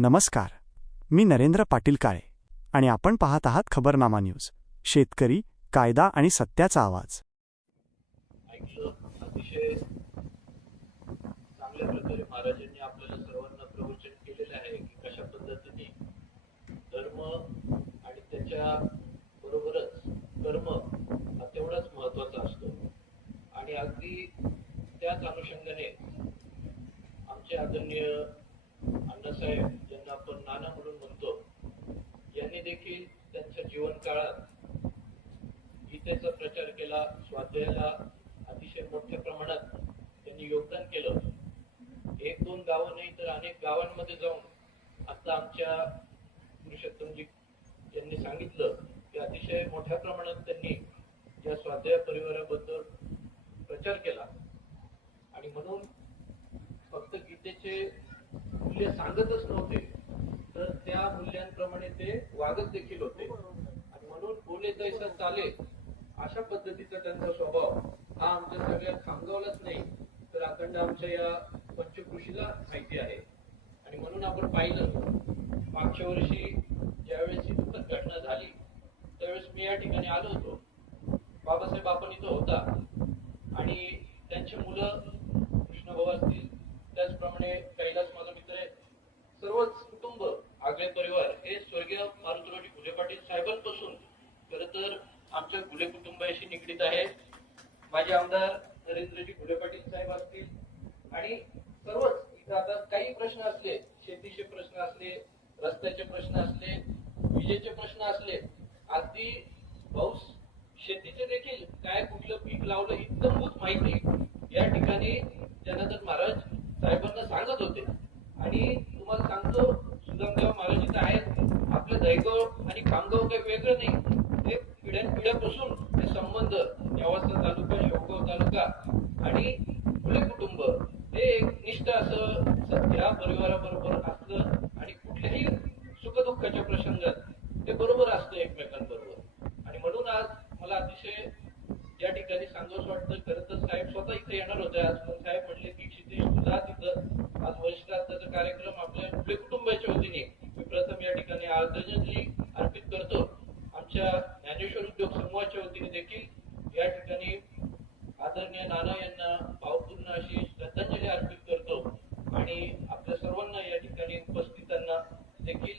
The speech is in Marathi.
नमस्कार. मी नरेंद्र पाटील काळे आणि आपण पाहत आहात खबरनामा न्यूज. शेतकरी, कायदा आणि सत्याचा आवाज. अतिशय चांगल्या प्रकारे महाराजांनी आपल्याला सर्वांना प्रवचन केलेले आहे की कशा पद्धतीने धर्म आणि त्याच्या बरोबरच कर्म हा तेवढाच महत्वाचा असतो. आणि अगदी त्याच अनुषंगाने आमचे आदरणीय अण्णासाहेब, ज्यांना आपण नाना म्हणून म्हणतो, यांनी देखील त्यांच्या जीवन काळात गीतेचा प्रचार केला. स्वाध्यायाला अतिशय मोठ्या प्रमाणात त्यांनी योगदान केलं. एक दोन गावं नाही तर अनेक गावांमध्ये जाऊन आता आमच्या पुरुषोत्तमजी यांनी सांगितलं की अतिशय मोठ्या प्रमाणात त्यांनी या स्वाध्याय परिवाराबद्दल प्रचार केला. आणि म्हणून फक्त गीतेचे मूल्य सांगतच नव्हते तर त्या मूल्यांप्रमाणे ते वागत देखील होते. आणि म्हणून बोले तैसा चाले अशा पद्धतीचा त्यांचा स्वभाव हा आमच्या सगळ्या खामगावलाच नाही तर अखंड आमच्या या पंचकृषीला माहिती आहे. आणि म्हणून आपण पाहिलं मागच्या वर्षी ज्यावेळेस ही दुःखद घटना झाली त्यावेळेस मी या ठिकाणी आलो होतो. बाबासाहेब आपण इथं होता आणि त्यांची मुलं कृष्णभाऊ असतील, त्याचप्रमाणे कैलास माझा मित्र आहे, सर्वच कुटुंब आगळे परिवार हे स्वर्गीय मारुतीरावजी घुले पाटील साहेबांपासून खरं तर आमच्या घुले कुटुंबाशी निगडीत आहे. माझे आमदार नरेंद्रजी घुले पाटील साहेब असतील आणि सर्वच इथं आता काही प्रश्न असले, शेतीचे प्रश्न असले, रस्त्याचे प्रश्न असले, विजेचे प्रश्न असले, अगदी पाऊस शेतीचे देखील काय कुठलं पीक लावलं इतकंभूत माहिती या ठिकाणी जनार्दन महाराज साहेबांना सांगत होते. आणि तुम्हाला सांगतो, सुदामदेव महाराज इथं आहेत. आपलं दहीगाव आणि खामगाव काही वेगळं नाही, ते पिढ्यानपिढ्यापासून ते संबंध नेवासा तालुका, शेवगाव तालुका आणि फुले कुटुंब हे एक निष्ठ असं या परिवाराबरोबर असलं आणि कुठल्याही सुखदुःखाच्या प्रसंगात ते बरोबर असतं एकमेकांबरोबर. आणि म्हणून आज मला अतिशय या ठिकाणी सांगावंसं वाटतं. खरं तर साहेब स्वतः इथे येणार होते आज, पण साहेब म्हटले की क्षितेश तुझा तिथं आज वर्षश्राद्धाचा कार्यक्रम आपल्या कुठल्या कुटुंबाच्या वतीने मी प्रथम या ठिकाणी आदरांजली अर्पित करतो. आमच्या ज्ञानेश्वर उद्योग समूहाच्या वतीने देखील या ठिकाणी आदरणीय नाना यांना भावपूर्ण अशी श्रद्धांजली अर्पित करतो. आणि आपल्या सर्वांना या ठिकाणी उपस्थितांना देखील